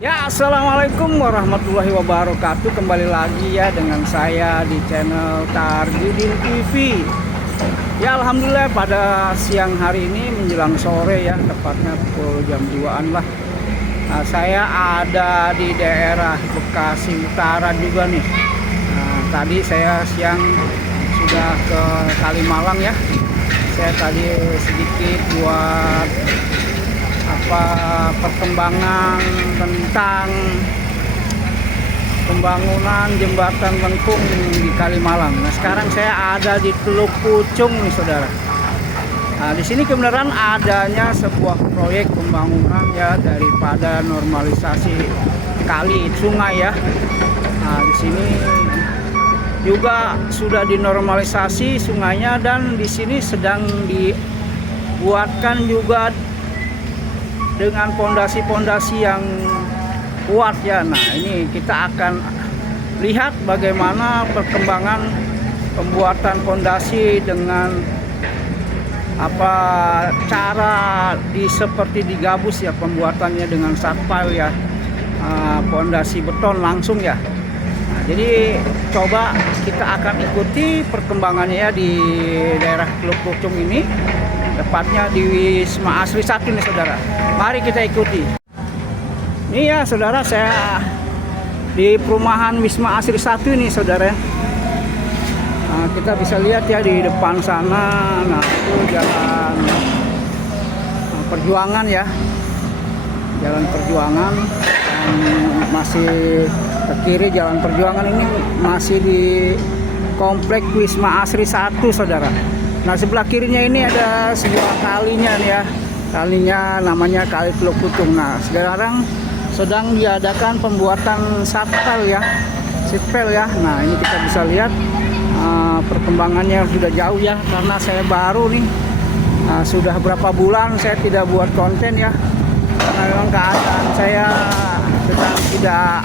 Ya, assalamualaikum warahmatullahi wabarakatuh. Kembali lagi ya dengan saya di channel Tarjudin TV. Ya, alhamdulillah pada siang hari ini menjelang sore ya, tepatnya pukul jam 2-an lah. Nah, saya ada di daerah Bekasi Utara juga nih. Nah, tadi saya siang sudah ke Kalimalang ya. Saya tadi sedikit buat perkembangan tentang pembangunan jembatan lengkung di Kalimalang. Nah, sekarang saya ada di Teluk Pucung nih, saudara. Nah, di sini kebenaran adanya sebuah proyek pembangunan ya daripada normalisasi kali sungai ya. Nah, di sini juga sudah dinormalisasi sungainya dan di sini sedang dibuatkan juga dengan pondasi-pondasi yang kuat ya. Nah, ini kita akan lihat bagaimana perkembangan pembuatan pondasi dengan cara seperti digabus ya pembuatannya dengan satpal ya, pondasi beton langsung ya. Nah, jadi coba kita akan ikuti perkembangannya ya di daerah Teluk Pucung ini, tepatnya di Wisma Asri 1 nih, saudara. Mari kita ikuti. Ini ya, saudara, saya di perumahan Wisma Asri 1 ini, saudara. Nah, kita bisa lihat ya di depan sana. Nah, itu jalan Perjuangan ya. Jalan Perjuangan. Dan masih ke kiri Jalan Perjuangan ini masih di komplek Wisma Asri 1, saudara. Nah, sebelah kirinya ini ada sebuah kalinya nih ya. Kalinya namanya Kali Teluk Pucung. Nah, sekarang sedang diadakan pembuatan satpal ya. Sitpel ya. Nah, ini kita bisa lihat perkembangannya sudah jauh ya, karena saya baru nih. Sudah berapa bulan saya tidak buat konten ya. Karena memang keadaan saya sedang tidak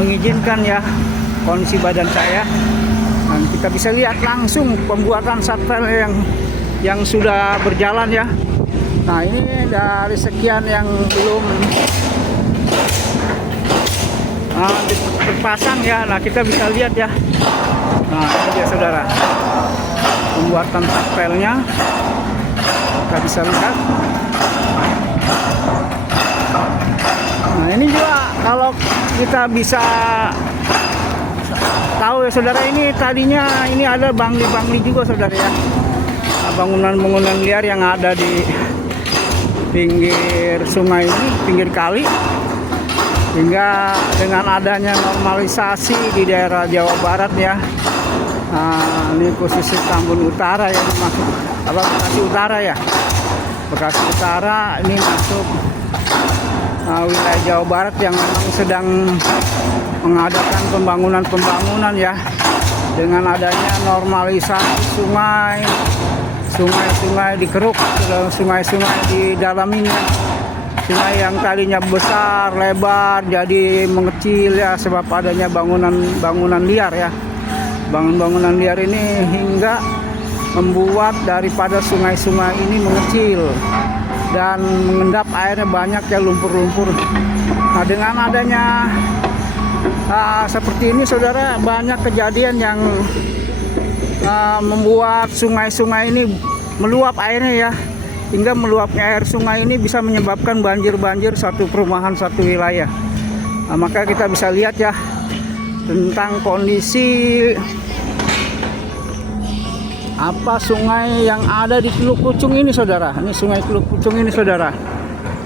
mengizinkan ya kondisi badan saya. Dan kita bisa lihat langsung pembuatan satpel yang sudah berjalan ya. Nah, ini dari sekian yang belum dipasang ya. Nah, kita bisa lihat ya. Nah, ini dia, saudara, pembuatan satpelnya. Kita bisa lihat. Nah, ini juga kalau kita bisa tahu ya, saudara, ini tadinya ini ada bangli-bangli juga, saudara ya. Bangunan-bangunan liar yang ada di pinggir sungai ini, pinggir kali. Hingga dengan adanya normalisasi di daerah Jawa Barat ya. Nah, ini khususnya Tambun Utara ya, masuk Bekasi Utara ya. Bekasi Utara ini masuk wilayah Jawa Barat yang memang sedang mengadakan pembangunan ya, dengan adanya normalisasi sungai dikeruk, sungai-sungai di dalamnya, sungai yang tadinya besar lebar jadi mengecil ya, sebab adanya bangunan liar ya. Bangunan liar ini hingga membuat daripada sungai-sungai ini mengecil dan mengendap airnya banyak ya, lumpur-lumpur. Nah, dengan adanya seperti ini, saudara, banyak kejadian yang membuat sungai-sungai ini meluap airnya ya, hingga meluapnya air sungai ini bisa menyebabkan banjir satu perumahan, satu wilayah. Nah, maka kita bisa lihat ya tentang kondisi sungai yang ada di Teluk Pucung ini, saudara. Ini sungai Teluk Pucung ini, saudara.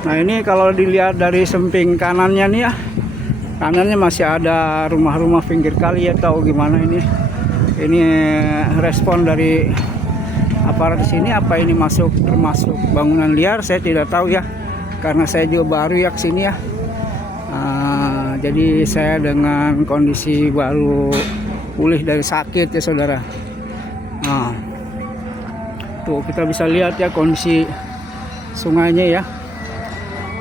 Nah, ini kalau dilihat dari samping kanannya nih ya, kanannya masih ada rumah-rumah pinggir kali ya, tahu gimana ini respon dari aparat di sini, apa ini termasuk bangunan liar, saya tidak tahu ya, karena saya juga baru ya ke sini ya. Jadi saya dengan kondisi baru pulih dari sakit ya, saudara. Nah, tuh kita bisa lihat ya kondisi sungainya ya,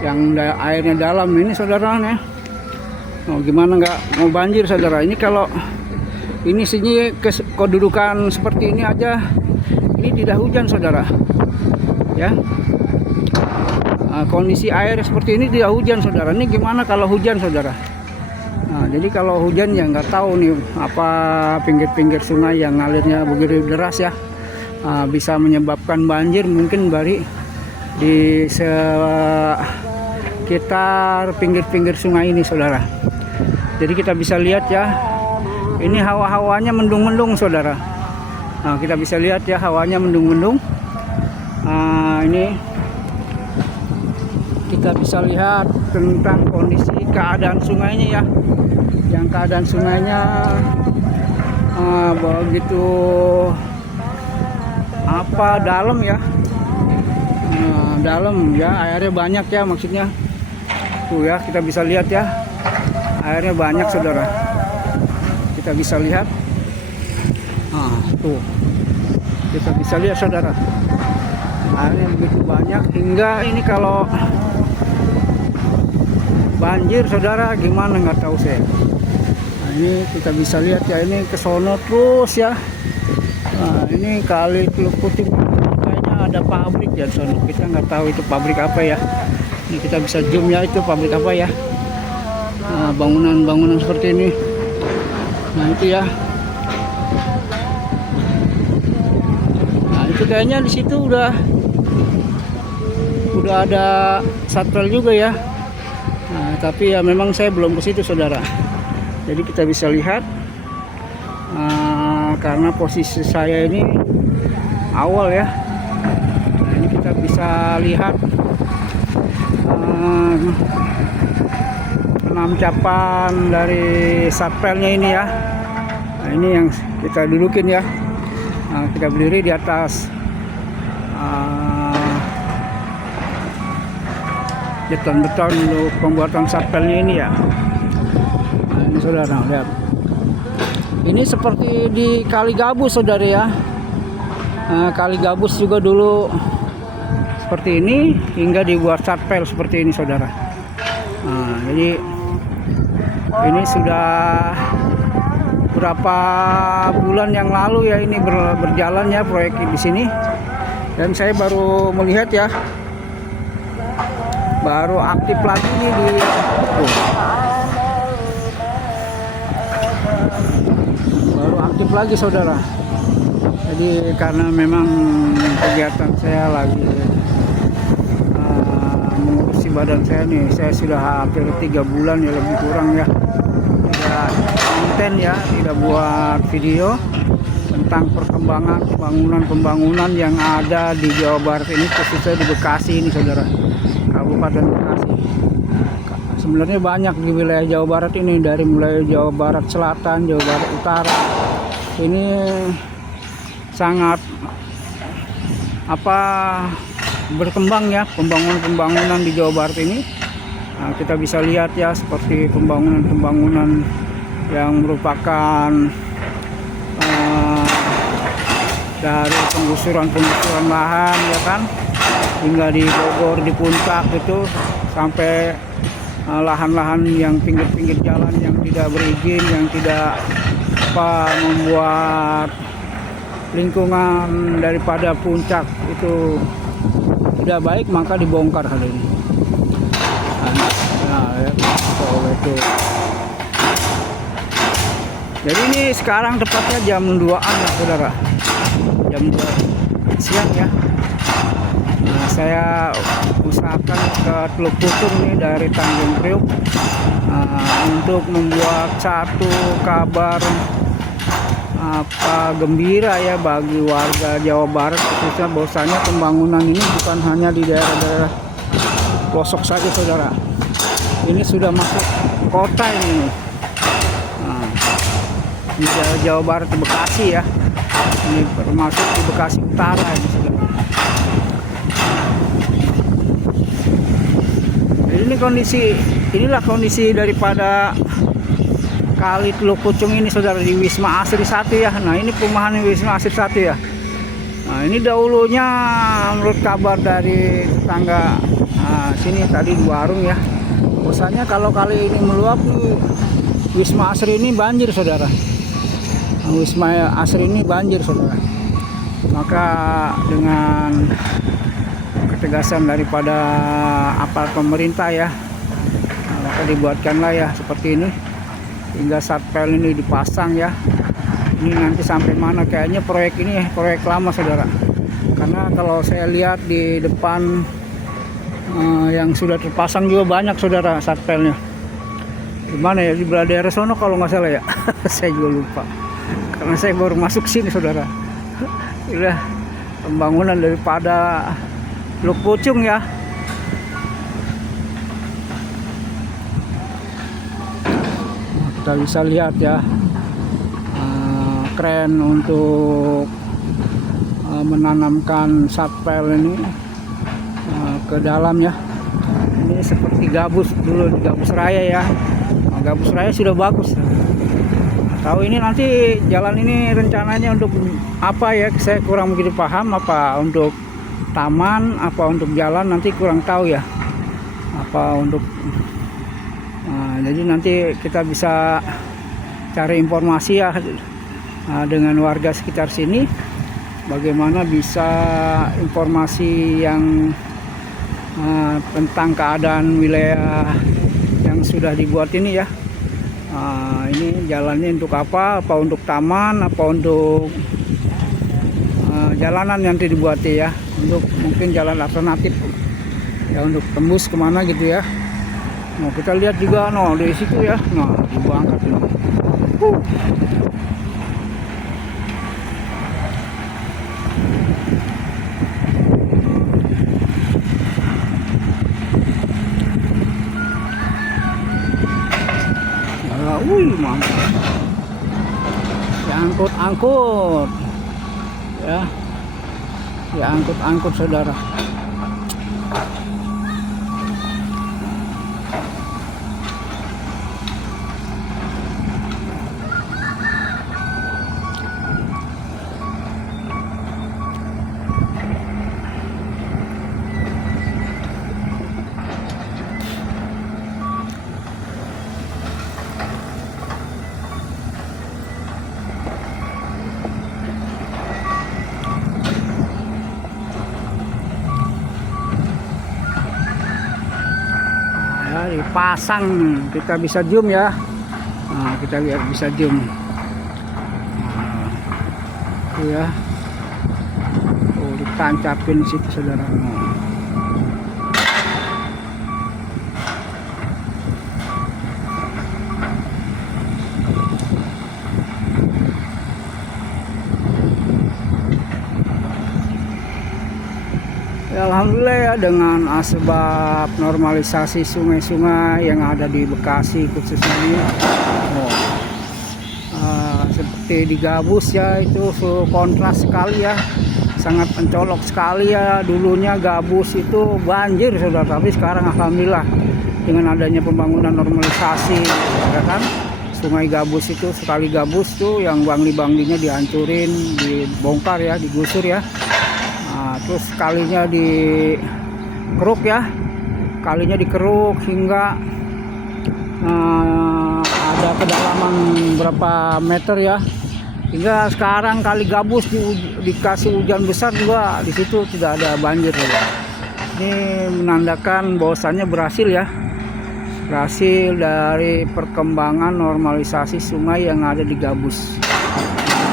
yang airnya dalam ini, saudara ya. Oh, gimana nggak mau banjir, saudara? Ini kalau ini sini kedudukan seperti ini aja, ini tidak hujan, saudara ya. kondisi air seperti ini tidak hujan saudara. Ini gimana kalau hujan saudara? Nah, jadi kalau hujan ya nggak tahu nih apa pinggir-pinggir sungai yang ngalirnya begitu deras ya, bisa menyebabkan banjir mungkin di sekitar pinggir-pinggir sungai ini saudara. Jadi kita bisa lihat ya, ini hawa-hawanya mendung-mendung saudara. Nah, kita bisa lihat ya hawanya mendung-mendung. Ini kita bisa lihat tentang kondisi keadaan sungainya ya, yang keadaan sungainya begitu dalam ya, dalam ya, airnya banyak ya, maksudnya tuh ya, kita bisa lihat ya, airnya banyak saudara, kita bisa lihat. Tuh kita bisa lihat saudara, airnya begitu banyak hingga ini kalau banjir saudara gimana nggak tahu saya. Nah, ini kita bisa lihat ya, ini ke sono terus ya. Nah, ini kali Teluk Pucung kayaknya ada pabrik ya sono, kita nggak tahu itu pabrik apa ya. Ini kita bisa zoom ya, itu pabrik apa ya. Nah, bangunan-bangunan seperti ini. Nah itu ya. Nah itu kayaknya di situ udah ada satpel juga ya. Nah, tapi ya memang saya belum ke situ saudara. Jadi kita bisa lihat karena posisi saya ini awal ya. Nah, ini kita bisa lihat penamcapan dari satpelnya ini ya. Nah, ini yang kita dudukin ya. Nah, kita berdiri di atas beton-beton untuk pembuatan satpelnya ini ya. Nah, ini saudara lihat, ini seperti di Kali Gabus saudara ya. Kali Gabus juga dulu seperti ini hingga dibuat satpel seperti ini saudara. Nah, jadi ini sudah berapa bulan yang lalu ya ini berjalan ya proyek di sini, dan saya baru melihat ya, baru aktif lagi nih baru aktif lagi saudara. Jadi karena memang kegiatan saya lagi mengurusi badan saya nih, saya sudah hampir 3 bulan ya, lebih kurang ya, tidak konten ya, tidak buat video tentang perkembangan pembangunan yang ada di Jawa Barat ini, khususnya di Bekasi ini saudara, Kabupaten Bekasi. Sebenarnya banyak di wilayah Jawa Barat ini, dari mulai Jawa Barat Selatan, Jawa Barat Utara, ini sangat berkembang ya pembangunan di Jawa Barat ini. Nah, kita bisa lihat ya, seperti pembangunan yang merupakan dari penggusuran lahan ya kan, hingga di Bogor, di puncak itu, sampai lahan-lahan yang pinggir-pinggir jalan yang tidak berizin, yang tidak membuat lingkungan daripada puncak itu tidak baik, maka dibongkar hal ini. Nah, ya, itu. Jadi ini sekarang tepatnya jam 2-an ya saudara, jam 2 siang ya. Nah, saya usahakan ke Teluk Pucung nih dari Tanjung Priok untuk membuat satu kabar gembira ya bagi warga Jawa Barat, khususnya bahwasanya pembangunan ini bukan hanya di daerah-daerah pelosok saja saudara. Ini sudah masuk kota ini. Nah, di Jawa Barat, di Bekasi ya. Ini termasuk di Bekasi Utara ini saudara. Jadi inilah kondisi daripada Kali Teluk Pucung ini saudara, di Wisma Asri 1 ya. Nah, ini perumahan Wisma Asri 1 ya. Nah, ini dahulunya menurut kabar dari tetangga sini tadi di warung ya, bahwasanya kalau kali ini meluap nih, Wisma Asri ini banjir saudara. Wisma Asri ini banjir saudara. Maka dengan ketegasan daripada aparat pemerintah ya. Nah, maka dibuatkanlah ya seperti ini, hingga satpel ini dipasang ya. Ini nanti sampai mana, kayaknya proyek ini proyek lama saudara, karena kalau saya lihat di depan yang sudah terpasang juga banyak saudara satpelnya. Gimana ya, di belah daerah sono kalau nggak salah ya. Saya juga lupa karena saya baru masuk sini saudara. Udah pembangunan daripada Teluk Pucung ya. Kita bisa lihat ya, keren untuk menanamkan satpel ini ke dalam ya. Ini seperti gabus dulu di Gabus Raya ya. Nah, Gabus Raya sudah bagus. Tahu ini nanti jalan ini rencananya untuk apa ya, saya kurang begitu paham, apa untuk taman, apa untuk jalan, nanti kurang tahu ya, apa untuk jadi nanti kita bisa cari informasi ya dengan warga sekitar sini, bagaimana bisa informasi yang tentang keadaan wilayah yang sudah dibuat ini ya. Ini jalannya untuk apa untuk taman, apa untuk jalanan yang nanti dibuat ya, untuk mungkin jalan alternatif ya, untuk tembus kemana gitu ya. Nah, kita lihat juga di situ ya, ibu angkat ini. Wih, mantap. Diangkut-angkut ya, diangkut-angkut saudara. Dipasang, kita bisa zoom ya. Nah, kita lihat bisa zoom. Ya, ditancapin situ saudara. Alhamdulillah ya, dengan asbab normalisasi sungai-sungai yang ada di Bekasi khususnya ini, seperti di Gabus ya, itu kontras sekali ya, sangat mencolok sekali ya. Dulunya Gabus itu banjir saudara, tapi sekarang alhamdulillah dengan adanya pembangunan normalisasi ya kan, sungai Gabus itu, sekali Gabus tuh yang bangli-banglinya dihancurin, dibongkar ya, digusur ya. Terus kalinya dikeruk ya, kalinya dikeruk hingga ada kedalaman berapa meter ya, hingga sekarang kali Gabus dikasih hujan besar juga di situ tidak ada banjir ya. Ini menandakan bahwasannya berhasil ya, berhasil dari perkembangan normalisasi sungai yang ada di Gabus.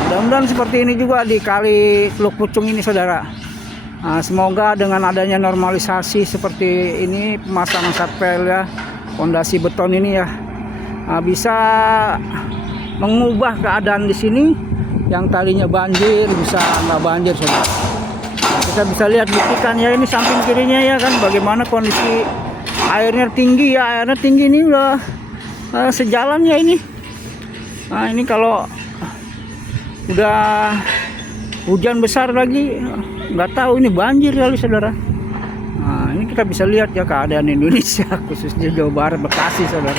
Mudah-mudahan seperti ini juga di kali Teluk Pucung ini saudara. Semoga dengan adanya normalisasi seperti ini, pemasangan satpel ya, fondasi beton ini ya, bisa mengubah keadaan di sini yang tadinya banjir bisa nggak banjir saudara. Kita bisa lihat buktikan ya, ini samping kirinya ya kan, bagaimana kondisi airnya tinggi ya, airnya tinggi ini udah sejalan ya ini. Nah ini kalau udah hujan besar lagi, nggak tahu ini banjir kali saudara. Nah ini kita bisa lihat ya keadaan Indonesia khususnya Jawa Barat, Bekasi saudara.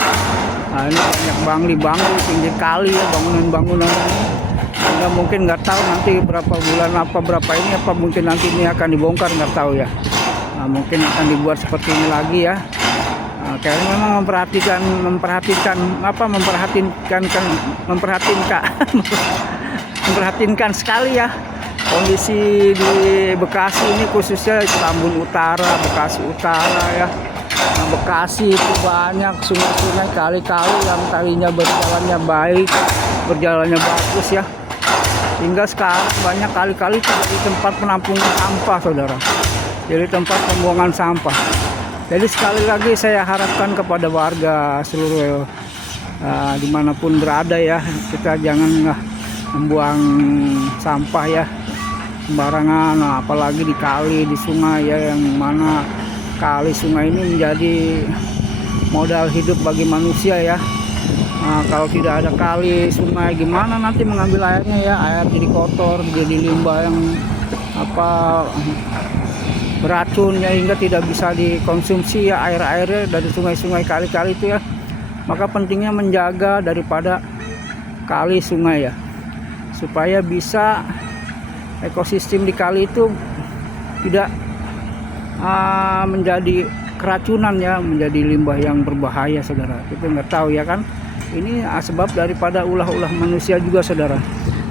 Nah ini banyak bangli-bangli pinggir kali ya, bangunan-bangunan ini. Anda mungkin nggak tahu nanti berapa bulan berapa ini, apa mungkin nanti ini akan dibongkar, nggak tahu ya. Nah, mungkin akan dibuat seperti ini lagi ya. Nah, kayaknya memang memperhatinkan sekali ya kondisi di Bekasi ini khususnya Tambun Utara, Bekasi Utara ya. Nah, Bekasi itu banyak sungai-sungai, kali-kali yang tadinya berjalannya baik, berjalannya bagus ya. Hingga sekarang banyak kali-kali jadi tempat penampungan sampah, saudara. Jadi tempat pembuangan sampah. Jadi sekali lagi saya harapkan kepada warga seluruh dimanapun berada ya, kita jangan membuang sampah ya sembarangan, apalagi di kali, di sungai ya, yang mana kali sungai ini menjadi modal hidup bagi manusia ya. Kalau tidak ada kali sungai, gimana nanti mengambil airnya ya? Air jadi kotor, jadi limbah yang beracun ya, hingga tidak bisa dikonsumsi ya air-airnya dari sungai-sungai, kali-kali itu ya. Maka pentingnya menjaga daripada kali sungai ya, supaya bisa ekosistem di kali itu tidak menjadi keracunan ya, menjadi limbah yang berbahaya, saudara. Kita nggak tahu ya kan, ini sebab daripada ulah-ulah manusia juga, saudara.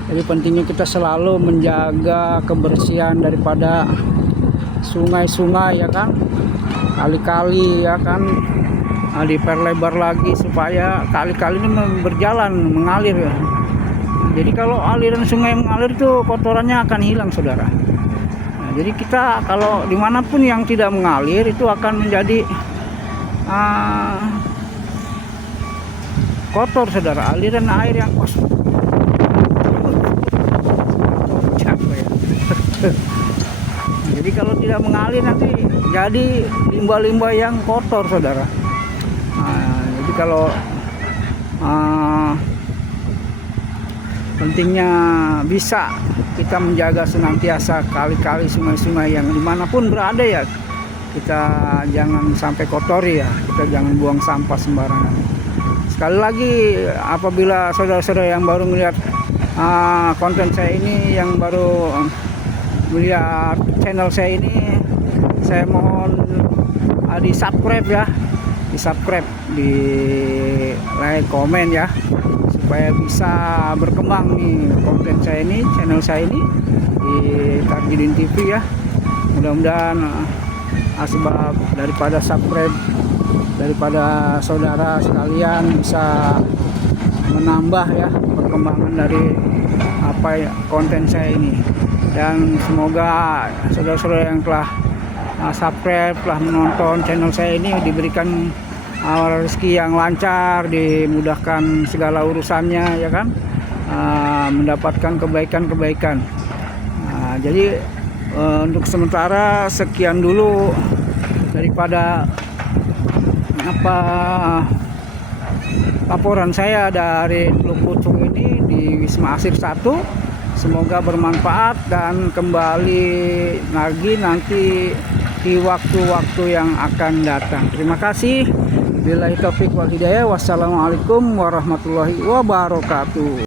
Jadi pentingnya kita selalu menjaga kebersihan daripada sungai-sungai ya kan, kali-kali ya kan, diperlebar lagi supaya kali-kali ini berjalan, mengalir ya. Jadi kalau aliran sungai mengalir itu kotorannya akan hilang, saudara. Nah, jadi kita kalau dimanapun yang tidak mengalir itu akan menjadi kotor, saudara. Aliran air yang jadi kalau tidak mengalir nanti jadi limbah-limbah yang kotor, saudara. Jadi kalau pentingnya bisa kita menjaga senantiasa kali-kali, sungai-sungai yang dimanapun berada ya, kita jangan sampai kotori ya, kita jangan buang sampah sembarangan. Sekali lagi, apabila saudara-saudara yang baru melihat konten saya ini, yang baru melihat channel saya ini, saya mohon di subscribe ya, di subscribe, di like, komen ya, supaya bisa berkembang nih konten saya ini, channel saya ini di Tarjudin TV ya. Mudah-mudahan sebab daripada subscribe daripada saudara sekalian bisa menambah ya perkembangan dari konten saya ini. Dan semoga saudara-saudara yang telah subscribe, telah menonton channel saya ini diberikan rezeki yang lancar, dimudahkan segala urusannya ya kan, mendapatkan kebaikan-kebaikan. Jadi untuk sementara sekian dulu daripada laporan saya dari Teluk Pucung ini di Wisma Asir 1. Semoga bermanfaat dan kembali lagi nanti di waktu-waktu yang akan datang. Terima kasih. Billahi taufik wal hidayah. Wassalamualaikum warahmatullahi wabarakatuh.